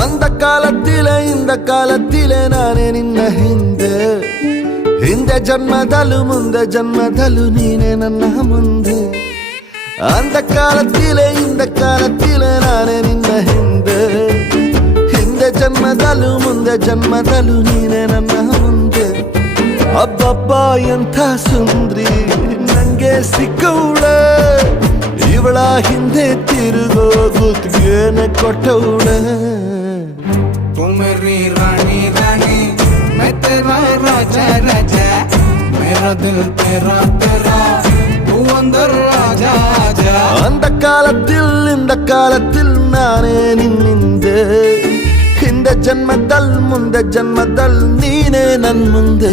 அந்த ಕಾಲத்திலே இந்த ಕಾಲத்திலே ನಾನೇ ನಿನ್ನ ಹಿಂದೆ ಜನ್ಮದಲ್ಲೂ ಮುಂದೆ ಜನ್ಮದಲ್ಲೂ ನೀನೇ ನನ್ನ ಮುಂದೆ அந்த ಕಾಲத்திலே இந்த ಕಾಲத்திலே ನಾನೇ ನಿನ್ನ ಹಿಂದೆ ಜನ್ಮದಲ್ಲೂ ಮುಂದೆ ಜನ್ಮದಲ್ಲೂ ನೀನೇ ನನ್ನ ಮುಂದೆ ಅಬ್ಬಬ್ಬ ಎಂಥ ಸುಂದ್ರಿ ನಂಗೆ ಸಿಕ್ಕವಳೆ ಇವಳ ಹಿಂದೆ ತಿರುಗೋ ಗುತ್ತಿಗೆನ ಕೊಟ್ಟವಳೆ तू मेरी रानी रानी मैं तेरा राजा राजा मेरा दिल तेरा तेरा तू अंदर राजा आजा அந்த காலத்தில் இந்த காலத்தில் நானே ಹಿಂದೆ ಜನ್ಮದಲ್ ಮುಂದೆ ಜನ್ಮದಲ್ ನೀನೇ ನನ್ ಮುಂದೆ